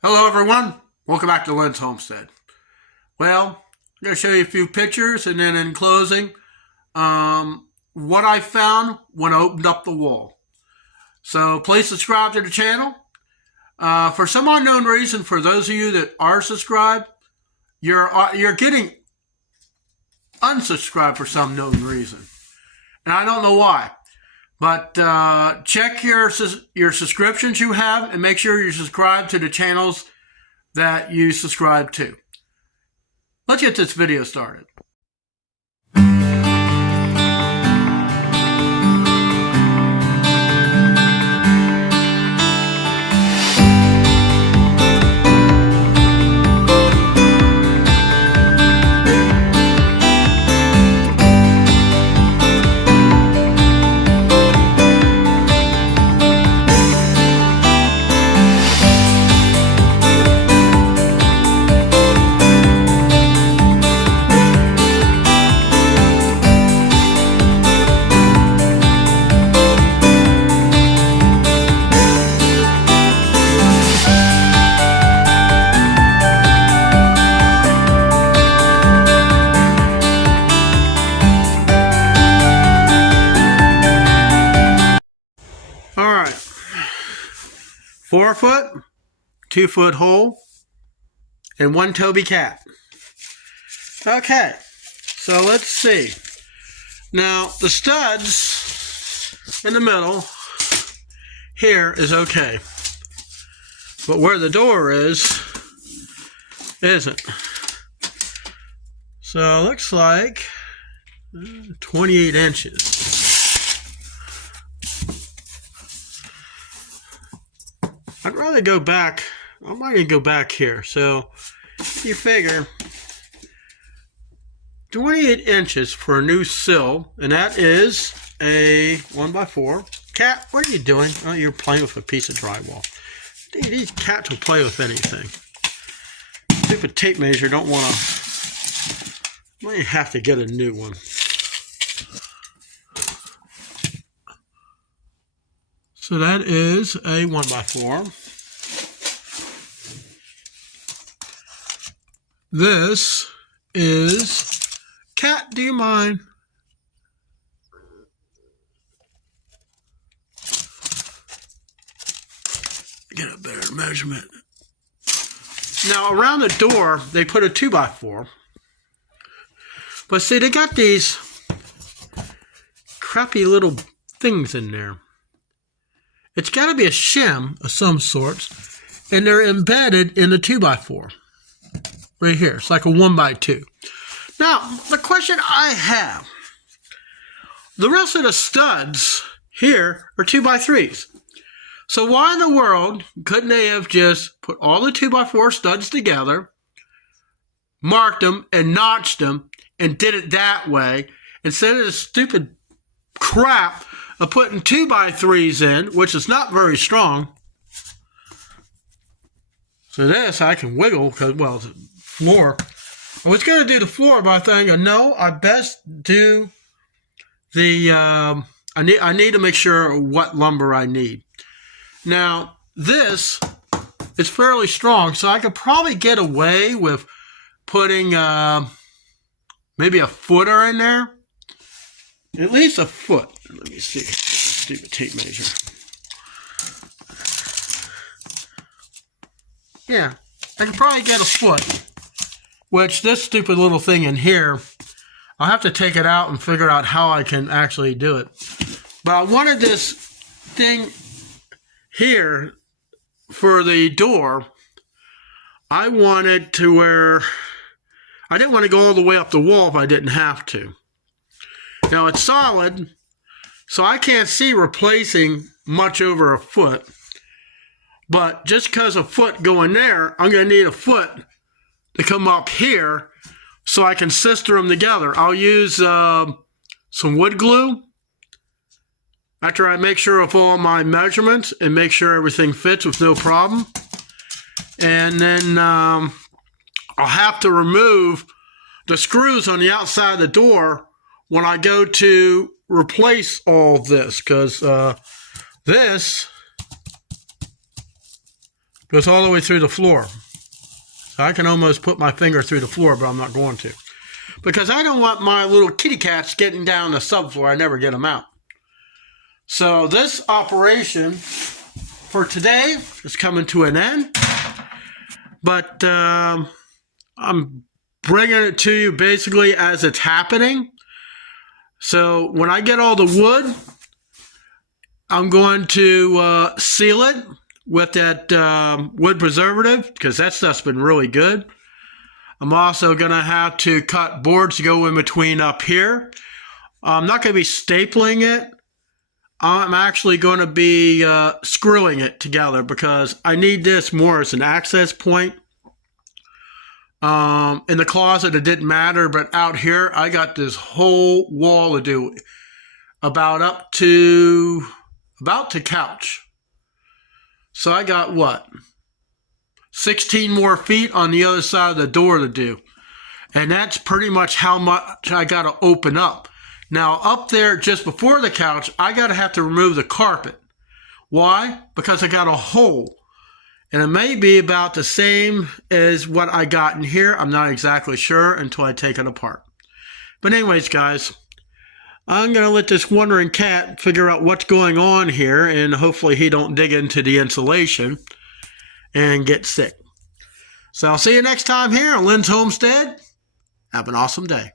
Hello everyone, welcome back to Lynn's Homestead. Well, I'm going to show you a few pictures and then in closing, what I found when I opened up the wall. So please subscribe to the channel. For some unknown reason, for those of you that are subscribed, you're getting unsubscribed for some known reason. And I don't know why. But check your subscriptions you have and make sure you subscribe to the channels that you subscribe to. Let's get this video started. All right, 4 foot, 2 foot hole, and 1 Toby cat. Okay, so let's see. Now the studs in the middle here is okay, but where the door is, isn't. So it looks like 28 inches. I'd rather go back. I'm not going to go back here. So you figure 28 inches for a new sill, and that is a 1x4. Cat, what are you doing? Oh, you're playing with a piece of drywall. These cats will play with anything. Stupid tape measure don't want to. Might have to get a new one. So that is a 1x4. This is, cat, do you mind? Get a better measurement. Now around the door, they put a 2x4. But see, they got these crappy little things in there. It's got to be a shim of some sorts, and they're embedded in the 2x4. Right here. It's like a 1x2. Now, the question I have, the rest of the studs here are 2x3s. So why in the world couldn't they have just put all the 2x4 studs together, marked them and notched them, and did it that way, instead of this stupid crap of putting 2x3s in, which is not very strong. So this I can wiggle because, well, the floor. I was going to do the floor, but I think, no, I best do the. I need to make sure what lumber I need. Now this is fairly strong, so I could probably get away with putting maybe a footer in there. At least a foot. Let me see. Stupid tape measure. Yeah, I can probably get a foot. Which this stupid little thing in here, I'll have to take it out and figure out how I can actually do it. But I wanted this thing here for the door. I wanted to where I didn't want to go all the way up the wall if I didn't have to. Now it's solid, so I can't see replacing much over a foot. But just because a foot going there, I'm going to need a foot to come up here so I can sister them together. I'll use some wood glue after I make sure of all my measurements and make sure everything fits with no problem. And then I'll have to remove the screws on the outside of the door when I go to replace all this, because this Goes all the way through the floor. So I can almost put my finger through the floor, but I'm not going to. Because I don't want my little kitty cats getting down the subfloor. I never get them out. So this operation for today is coming to an end. But I'm bringing it to you basically as it's happening. So when I get all the wood, I'm going to seal it with that wood preservative, because that stuff's been really good. I'm also going to have to cut boards to go in between up here. I'm not going to be stapling it. I'm actually going to be screwing it together, because I need this more as an access point. In the closet, it didn't matter, but out here, I got this whole wall to do, about to couch. So I got, what, 16 more feet on the other side of the door to do. And that's pretty much how much I got to open up. Now, up there, just before the couch, I got to have to remove the carpet. Why? Because I got a hole. And it may be about the same as what I got in here. I'm not exactly sure until I take it apart. But anyways, guys, I'm going to let this wandering cat figure out what's going on here, and hopefully he don't dig into the insulation and get sick. So I'll see you next time here on Lynn's Homestead. Have an awesome day.